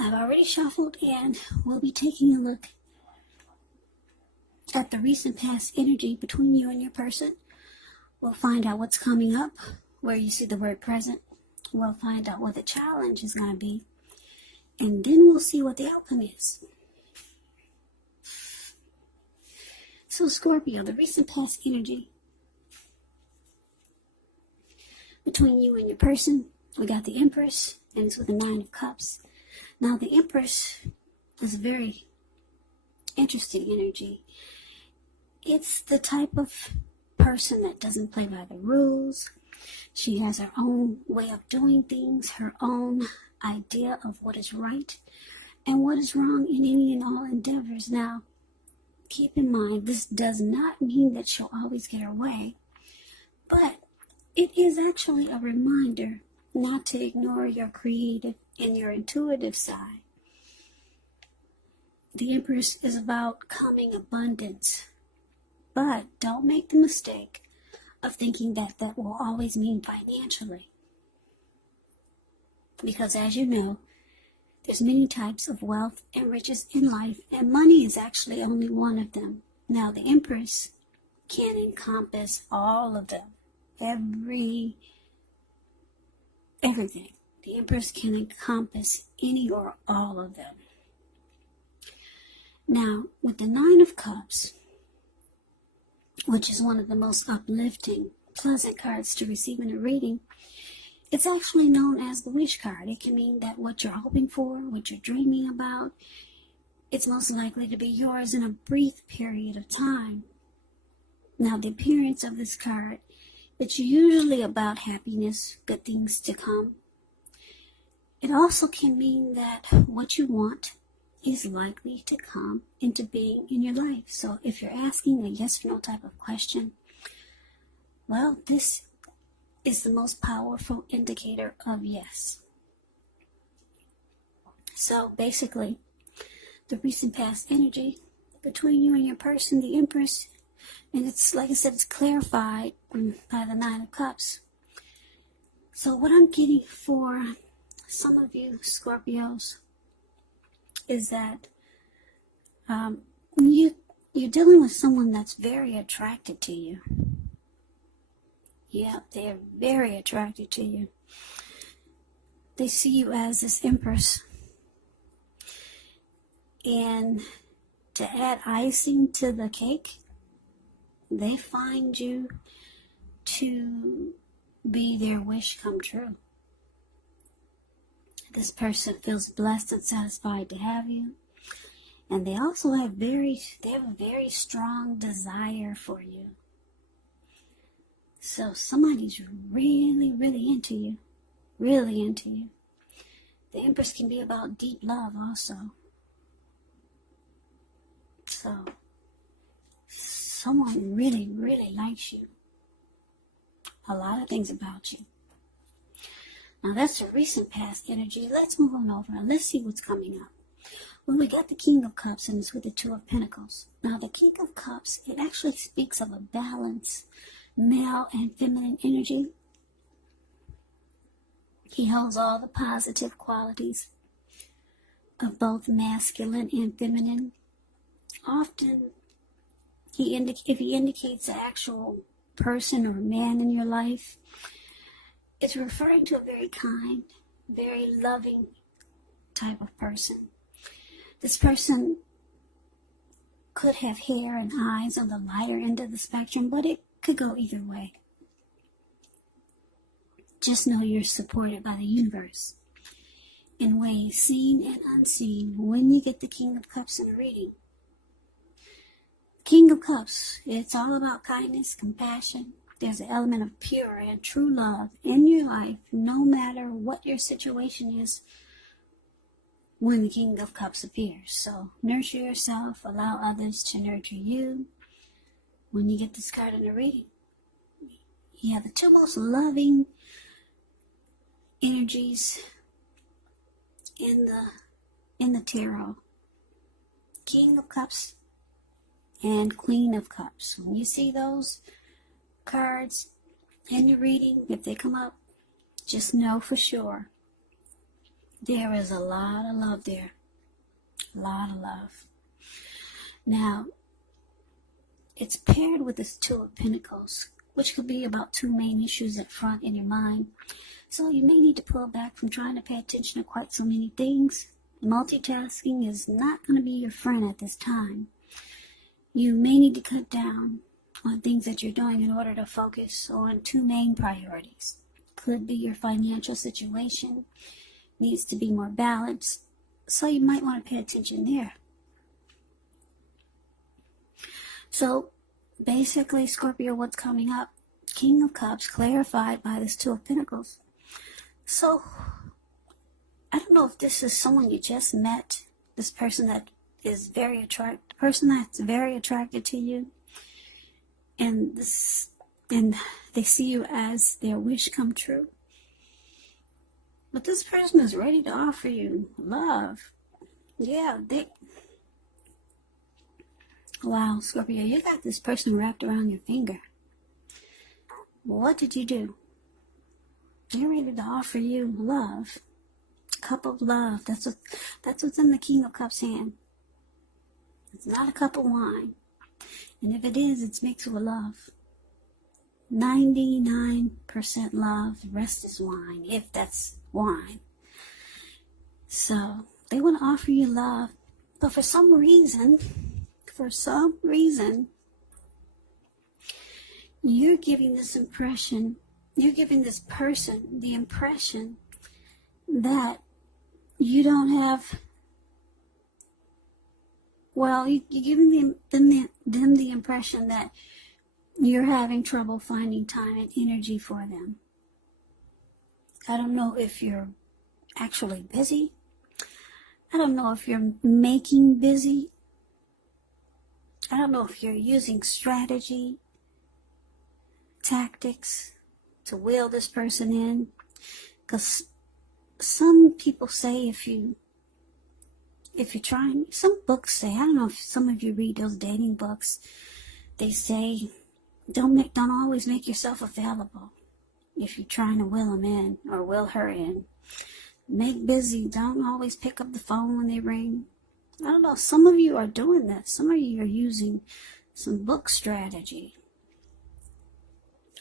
I've already shuffled, and we'll be taking a look at the recent past energy between you and your person. We'll find out what's coming up, where you see the word present. We'll find out what the challenge is going to be, and then we'll see what the outcome is. So Scorpio, the recent past energy between you and your person, we got the Empress, and it's with the 9 of Cups. Now the Empress is a very interesting energy. It's the type of person that doesn't play by the rules. She has her own way of doing things, her own idea of what is right and what is wrong in any and all endeavors. Now, keep in mind, this does not mean that she'll always get her way, but it is actually a reminder not to ignore your creative and your intuitive side. The Empress is about coming abundance, but don't make the mistake of thinking that that will always mean financially. Because as you know, there's many types of wealth and riches in life, and money is actually only one of them. Now, the Empress can encompass all of them, everything. The Empress can encompass any or all of them. Now, with the 9 of Cups, which is one of the most uplifting, pleasant cards to receive in a reading, it's actually known as the wish card. It can mean that what you're hoping for, what you're dreaming about, it's most likely to be yours in a brief period of time. Now, the appearance of this card, it's usually about happiness, good things to come. It also can mean that what you want is likely to come into being in your life. So if you're asking a yes or no type of question, well, this is the most powerful indicator of yes. So basically, the recent past energy between you and your person, the Empress, and it's, like I said, it's clarified by the 9 of Cups. So what I'm getting for some of you Scorpios is that you're dealing with someone that's very attracted to you. Yeah, they're very attracted to you. They see you as this Empress. And to add icing to the cake, they find you to be their wish come true. This person feels blessed and satisfied to have you. And they also have a very strong desire for you. So somebody's really, really into you. Really into you. The Empress can be about deep love also. So someone really, really likes you. A lot of things about you. Now that's the recent past energy. Let's move on over and let's see what's coming up. Well, we got the King of Cups, and it's with the 2 of Pentacles. Now the King of Cups, it actually speaks of a balance, male and feminine energy. He holds all the positive qualities of both masculine and feminine. Often, if he indicates an actual person or man in your life, it's referring to a very kind, very loving type of person. This person could have hair and eyes on the lighter end of the spectrum, but it could go either way. Just know you're supported by the universe in ways seen and unseen when you get the King of Cups in a reading. King of Cups, it's all about kindness, compassion. There's an element of pure and true love in your life, no matter what your situation is when the King of Cups appears. So nurture yourself, allow others to nurture you when you get this card in a reading. Yeah, the 2 most loving energies in the tarot. King of Cups and Queen of Cups. When you see those cards in your reading, if they come up, just know for sure There is a lot of love there. A lot of love. Now, it's paired with this Two of Pentacles, which could be about two main issues at front in your mind. So you may need to pull back from trying to pay attention to quite so many things. Multitasking is not going to be your friend at this time. You may need to cut down on things that you're doing in order to focus on two main priorities. Could be your financial situation needs to be more balanced, so you might want to pay attention there. So basically, Scorpio, what's coming up? King of Cups clarified by this Two of Pentacles. So I don't know if this is someone you just met, this person that is very attracted to you, and they see you as their wish come true. But this person is ready to offer you love. Yeah, wow, Scorpio, you got this person wrapped around your finger. What did you do? They're ready to offer you love. Cup of love. That's what's in the King of Cups hand. It's not a cup of wine. And if it is, it's mixed with love. 99% love. The rest is wine, if that's wine. So they want to offer you love. But for some reason, you're giving this impression, you're giving this person the impression that you don't have, well, you're giving them the impression that you're having trouble finding time and energy for them. I don't know if you're actually busy. I don't know if you're making busy. I don't know if you're using strategy, tactics to wheel this person in. Because some people say if you're trying, some books say, I don't know if some of you read those dating books, they say, don't always make yourself available if you're trying to wheel them in or wheel her in. Make busy. Don't always pick up the phone when they ring. I don't know. Some of you are doing that. Some of you are using some book strategy.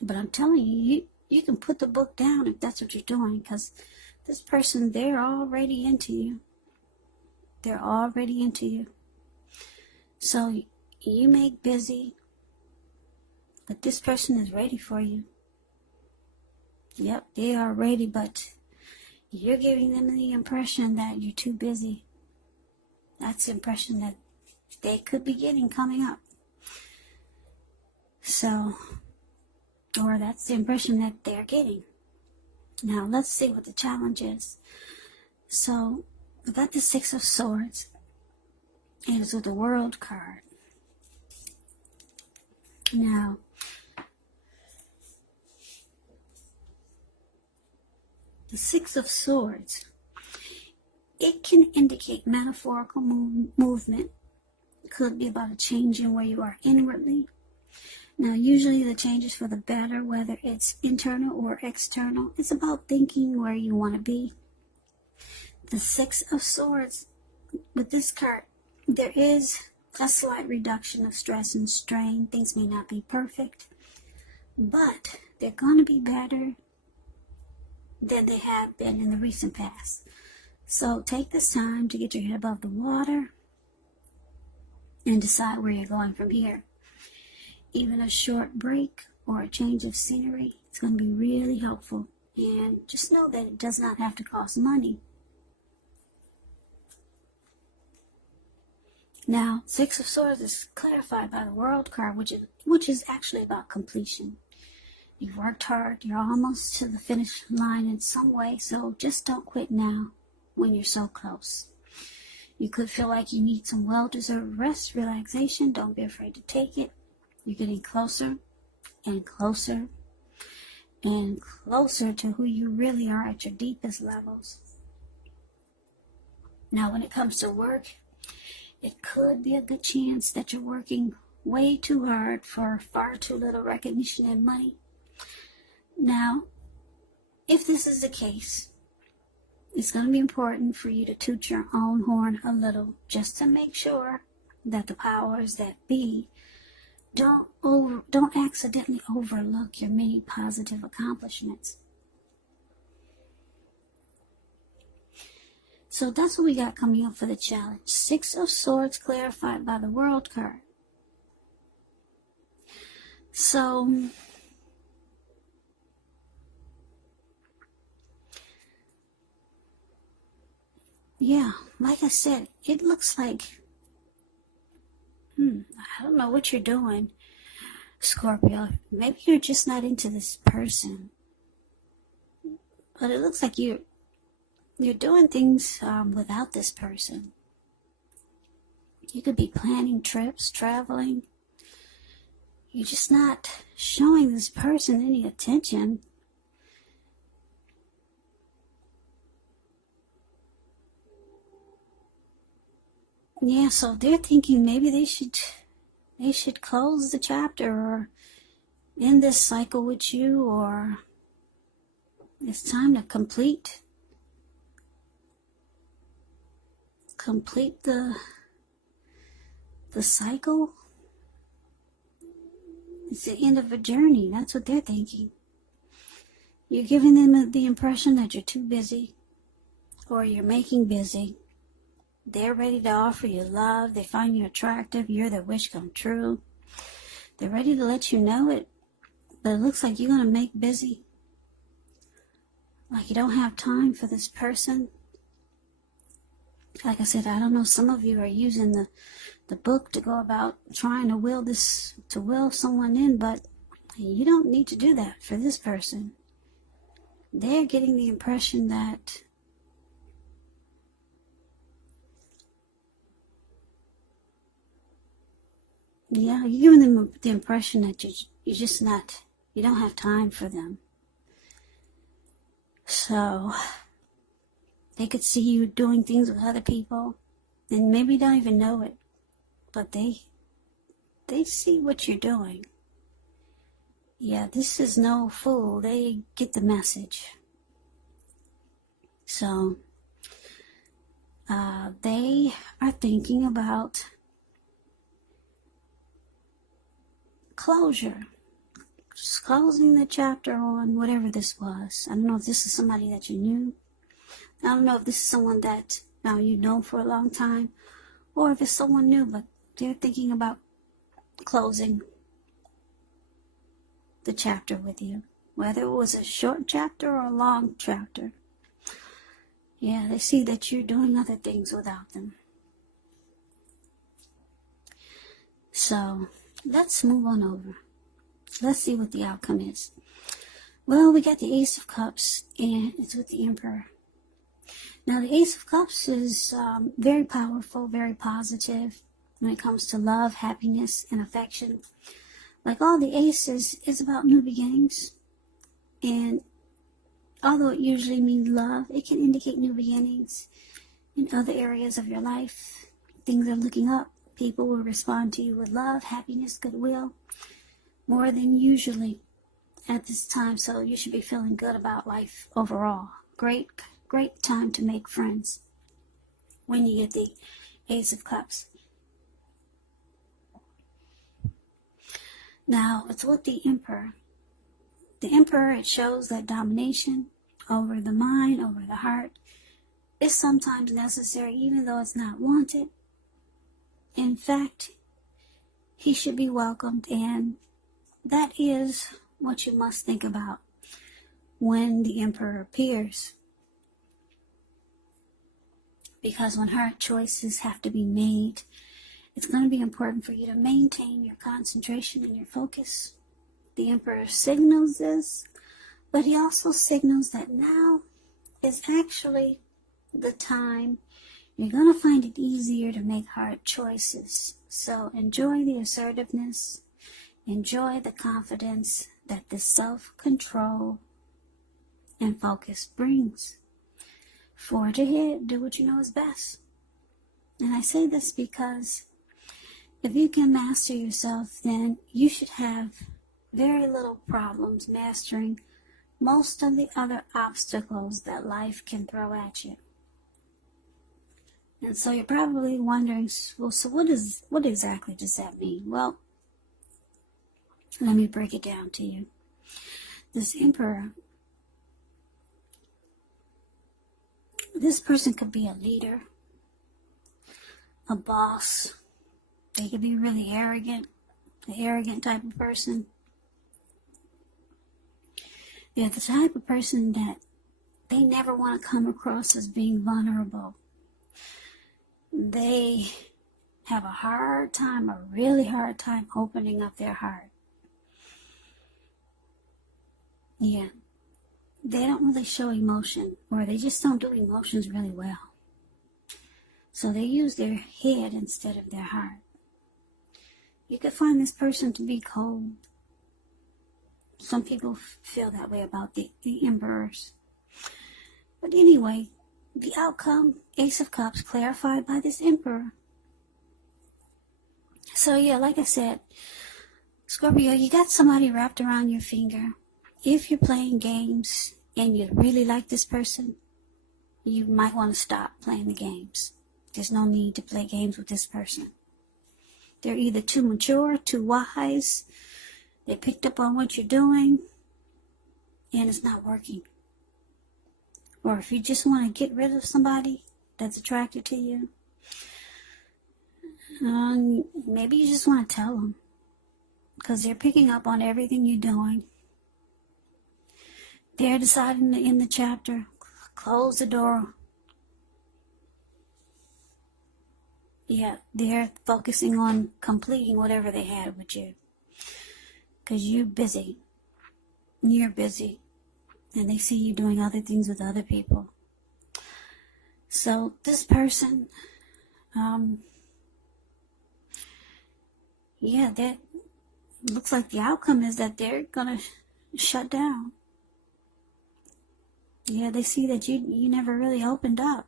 But I'm telling you, you can put the book down if that's what you're doing, because this person, they're already into you. They're already into you. So you make busy, but this person is ready for you. Yep, they are ready, but you're giving them the impression that you're too busy. That's the impression that they could be getting coming up. So, or that's the impression that they're getting. Now, let's see what the challenge is. So, we got the Six of Swords, and it's with the World card. Now, the Six of Swords, it can indicate metaphorical movement. It could be about a change in where you are inwardly. Now, usually the change is for the better, whether it's internal or external. It's about thinking where you want to be. The Six of Swords, with this card, there is a slight reduction of stress and strain. Things may not be perfect, but they're going to be better than they have been in the recent past. So take this time to get your head above the water and decide where you're going from here. Even a short break or a change of scenery, it's going to be really helpful. And just know that it does not have to cost money. Now, Six of Swords is clarified by the World card, which is actually about completion. You've worked hard. You're almost to the finish line in some way, so just don't quit now when you're so close. You could feel like you need some well-deserved rest, relaxation. Don't be afraid to take it. You're getting closer and closer and closer to who you really are at your deepest levels. Now, when it comes to work, it could be a good chance that you're working way too hard for far too little recognition and money. Now, if this is the case, it's going to be important for you to toot your own horn a little, just to make sure that the powers that be don't accidentally overlook your many positive accomplishments. So that's what we got coming up for the challenge. 6 of Swords clarified by the World card. So yeah, like I said, it looks like, I don't know what you're doing, Scorpio. Maybe you're just not into this person. But it looks like you're doing things without this person. You could be planning trips, traveling. You're just not showing this person any attention. Yeah, so they're thinking maybe they should close the chapter or end this cycle with you, or it's time to complete the cycle. It's the end of a journey. That's what they're thinking. You're giving them the impression that you're too busy, or you're making busy. They're ready to offer you love. They find you attractive. You're their wish come true. They're ready to let you know it, but it looks like you're going to make busy. Like you don't have time for this person. Like I said, I don't know, some of you are using the book to go about trying to will someone in, but you don't need to do that for this person. They're getting the impression that you're giving them the impression that you don't have time for them. So they could see you doing things with other people and maybe don't even know it, but they see what you're doing. Yeah, this is no fool. They get the message. So they are thinking about closure. Just closing the chapter on whatever this was. I don't know if this is somebody that you knew. I don't know if this is someone that you've known for a long time, or if it's someone new, but they're thinking about closing the chapter with you, whether it was a short chapter or a long chapter. Yeah, they see that you're doing other things without them. So let's move on over. Let's see what the outcome is. Well, we got the Ace of Cups, and it's with the Emperor. Now, the Ace of Cups is very powerful, very positive when it comes to love, happiness, and affection. Like all the aces, it's about new beginnings. And although it usually means love, it can indicate new beginnings in other areas of your life. Things are looking up. People will respond to you with love, happiness, goodwill, more than usually at this time. So you should be feeling good about life overall. Great time to make friends when you get the Ace of Cups. Now, it's with the Emperor. The Emperor, it shows that domination over the mind, over the heart, is sometimes necessary, even though it's not wanted. In fact, he should be welcomed, and that is what you must think about when the Emperor appears. Because when hard choices have to be made, it's going to be important for you to maintain your concentration and your focus. The Emperor signals this, but he also signals that now is actually the time you're going to find it easier to make hard choices. So enjoy the assertiveness, enjoy the confidence that the self-control and focus brings. Forge ahead, do what you know is best. And I say this because if you can master yourself, then you should have very little problems mastering most of the other obstacles that life can throw at you. And so you're probably wondering, well, so what exactly does that mean? Well, let me break it down to you. This Emperor, this person could be a leader, a boss. They could be really arrogant, the arrogant type of person. They're the type of person that they never want to come across as being vulnerable. They have a really hard time opening up their heart. Yeah. They don't really show emotion, or they just don't do emotions really well. So they use their head instead of their heart. You could find this person to be cold. Some people feel that way about the emperors. But anyway, the outcome, Ace of Cups, clarified by this Emperor. So yeah, like I said, Scorpio, you got somebody wrapped around your finger. If you're playing games and you really like this person, you might want to stop playing the games. There's no need to play games with this person. They're either too mature, too wise, they picked up on what you're doing, and it's not working. Or if you just want to get rid of somebody that's attracted to you, maybe you just want to tell them, because they're picking up on everything you're doing. They're deciding to end the chapter, close the door. Yeah, they're focusing on completing whatever they had with you, because you're busy. You're busy. And they see you doing other things with other people. So this person, that looks like the outcome is that they're going to shut down. Yeah, they see that you never really opened up.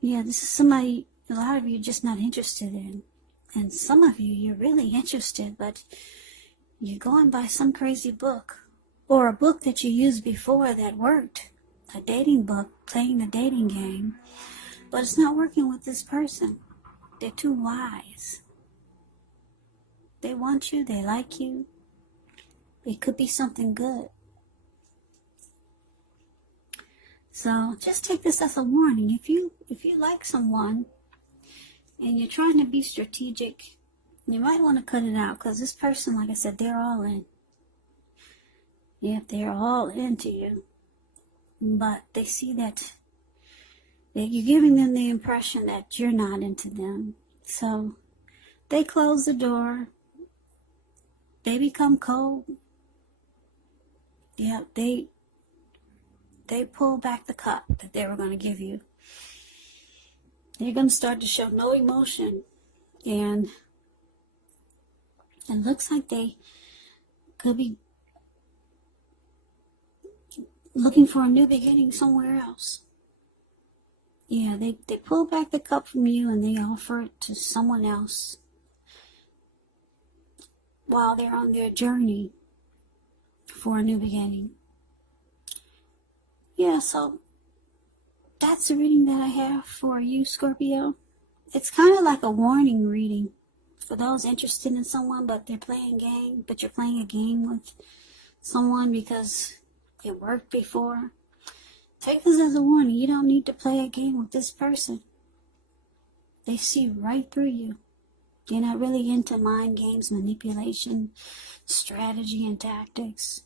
Yeah, this is somebody a lot of you are just not interested in. And some of you, you're really interested, but you're going by some crazy book, or a book that you used before that worked, a dating book, playing a dating game, but it's not working with this person. They're too wise. They want you, they like you. It could be something good. So just take this as a warning. If you like someone and you're trying to be strategic, you might want to cut it out, because this person, like I said, they're all in. Yep, they're all into you. But they see that you're giving them the impression that you're not into them. So they close the door. They become cold. Yep, they pull back the cup that they were going to give you. They're going to start to show no emotion. And it looks like they could be looking for a new beginning somewhere else. Yeah, they pull back the cup from you and they offer it to someone else while they're on their journey for a new beginning. Yeah, so that's the reading that I have for you, Scorpio. It's kind of like a warning reading for those interested in someone, but you're playing a game with someone because it worked before. Take this as a warning. You don't need to play a game with this person. They see right through you. They're not really into mind games, manipulation, strategy, and tactics.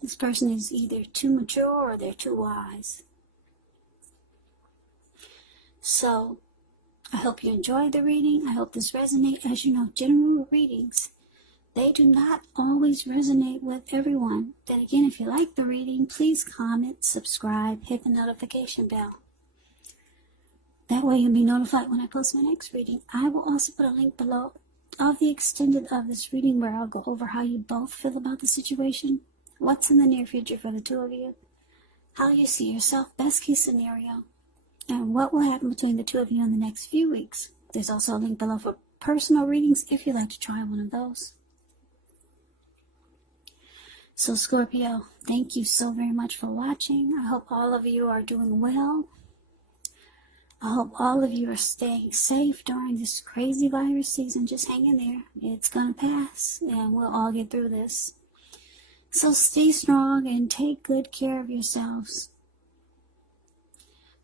This person is either too mature or they're too wise. So, I hope you enjoyed the reading. I hope this resonates. As you know, general readings, they do not always resonate with everyone. Then again, if you like the reading, please comment, subscribe, hit the notification bell. That way you'll be notified when I post my next reading. I will also put a link below of the extended of this reading where I'll go over how you both feel about the situation, what's in the near future for the two of you, how you see yourself, best case scenario, and what will happen between the two of you in the next few weeks. There's also a link below for personal readings if you'd like to try one of those. So Scorpio, thank you so very much for watching. I hope all of you are doing well. I hope all of you are staying safe during this crazy virus season. Just hang in there. It's going to pass, and we'll all get through this. So stay strong and take good care of yourselves.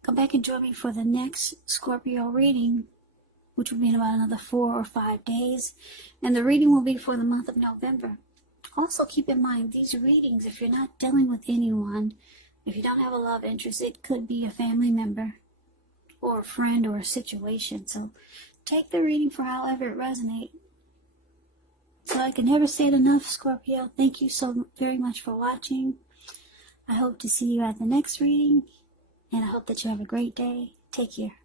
Come back and join me for the next Scorpio reading, which will be in about another 4 or 5 days. And the reading will be for the month of November. Also keep in mind, these readings, if you're not dealing with anyone, if you don't have a love interest, it could be a family member or a friend or a situation. So take the reading for however it resonates. So I can never say it enough, Scorpio. Thank you so very much for watching. I hope to see you at the next reading, and I hope that you have a great day. Take care.